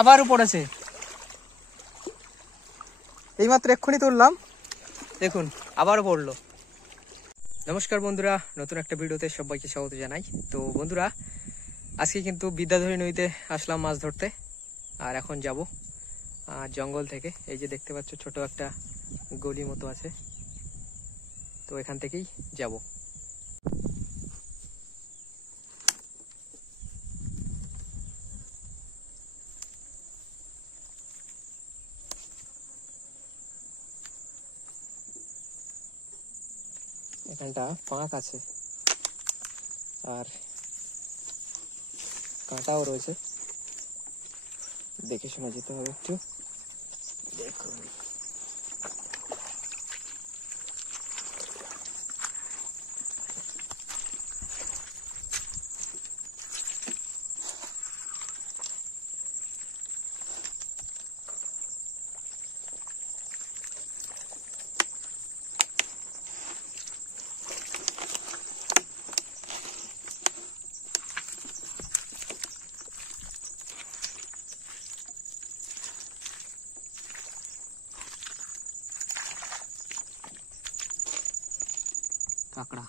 আবারও পড়েছে। এইমাত্র এক্ষুনি তুললাম, দেখুন আবারও পড়লো। নমস্কার বন্ধুরা, নতুন একটা ভিডিওতে সবাইকে স্বাগত জানাই। তো বন্ধুরা, আজকে কিন্তু বিদ্যাধরী নদীতে আসলাম মাছ ধরতে। আর এখন যাব জঙ্গল থেকে। এই যে দেখতে পাচ্ছ ছোট একটা গলি মতো আছে, তো এখান থেকেই যাব। এখানটা ফাঁক আছে আর কাঁটাও রয়েছে, দেখে শুনে যেতে হবে একটু। দেখুন কাঁকড়া।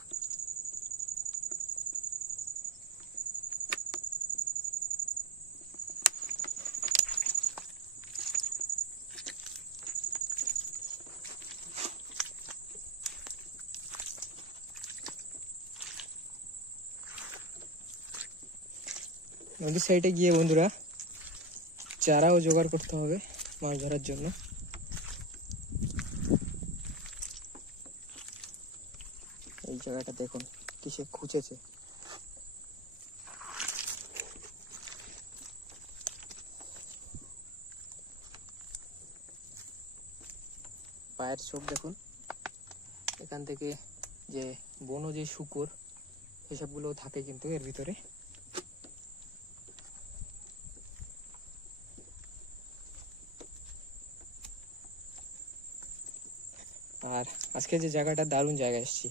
নদীর সাইডে গিয়ে বন্ধুরা চারাও জোগাড় করতে হবে মাছ ধরার জন্য। এই জায়গাটা দেখুন কিসে খুঁজেছে। পায়ের ছোপ দেখুন, এখান থেকে যে বনো যে শুকর এসবগুলো থাকে কিন্তু এর ভিতরে। আর আজকে যে জায়গাটা দারুণ জায়গায় এসেছি।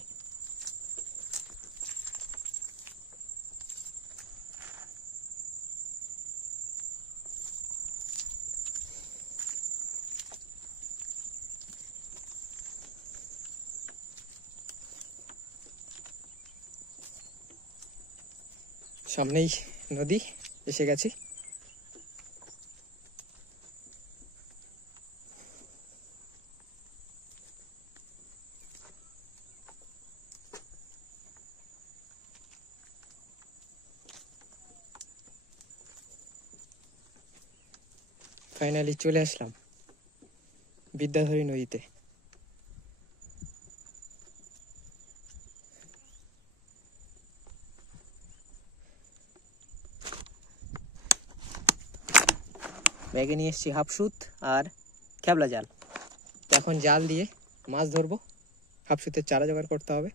সামনেই নদী, এসে গেছি। ফাইনালি চলে আসলাম বিদ্যাধরী নদীতে। ব্যাগে নিয়ে এসেছি হাফসুত আর ক্যাবলা জাল। এখন জাল দিয়ে মাছ ধরবো, হাফসুতের চারা জোগাড় করতে হবে।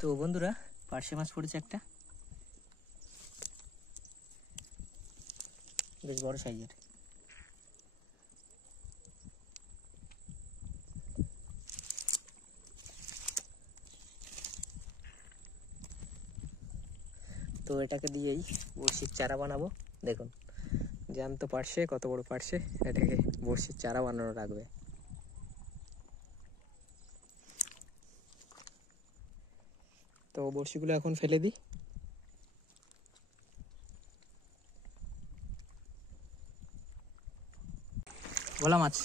তো বন্ধুরা, পার্শে মাছ পড়েছে একটা, বেশ বড় সাইজের। তো এটাকে দিয়েই বড়শির চারা বানাবো। দেখুন জ্যান্ত পার্শে, কত বড় পার্শে, এটাকে বড়শির চারা বানানো রাখবে। তো বড়শিগুলো এখন ফেলে দিই। ভোলা মাছ।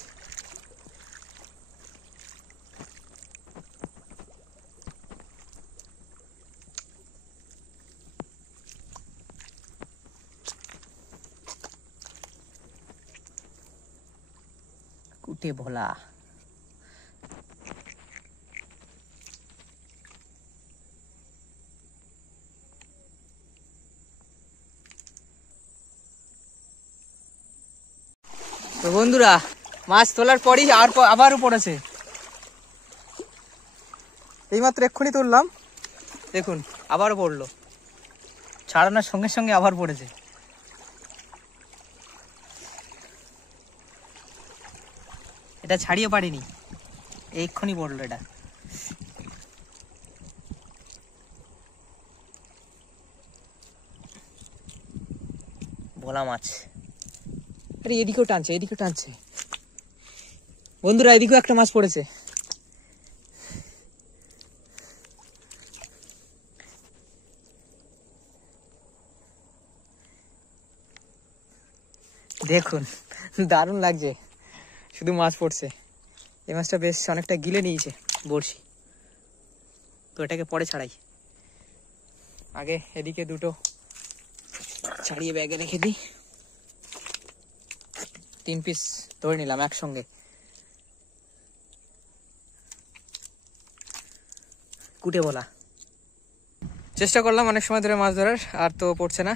কুটে ভোলা। তো বন্ধুরা, মাছ তোলার পরই আবারও পড়েছে। এইমাত্র এক্ষুনি তুললাম, দেখুন আবারও পড়লো। ছাড়ানোর সঙ্গে সঙ্গে আবার পড়েছে। এটা ছাড়িয়ে পারিনি, এক্ষুনি পড়লো এটা। ভোলা মাছ। আরে এদিকেও টানছে বন্ধুরা, এদিকেও একটা মাছ পড়েছে। দেখুন দারুণ লাগছে, শুধু মাছ পড়ছে। এই মাছটা বেশ অনেকটা গিলে নিয়েছে বড়শি, তো এটাকে পরে ছাড়াই। আগে এদিকে দুটো ছাড়িয়ে ব্যাগে রেখে দিই। 3 পিস ধরে নিলাম একসঙ্গে। কুটে বলা চেষ্টা করলাম অনেক সময় ধরে মাছ ধরার, আর তো পড়ছে না।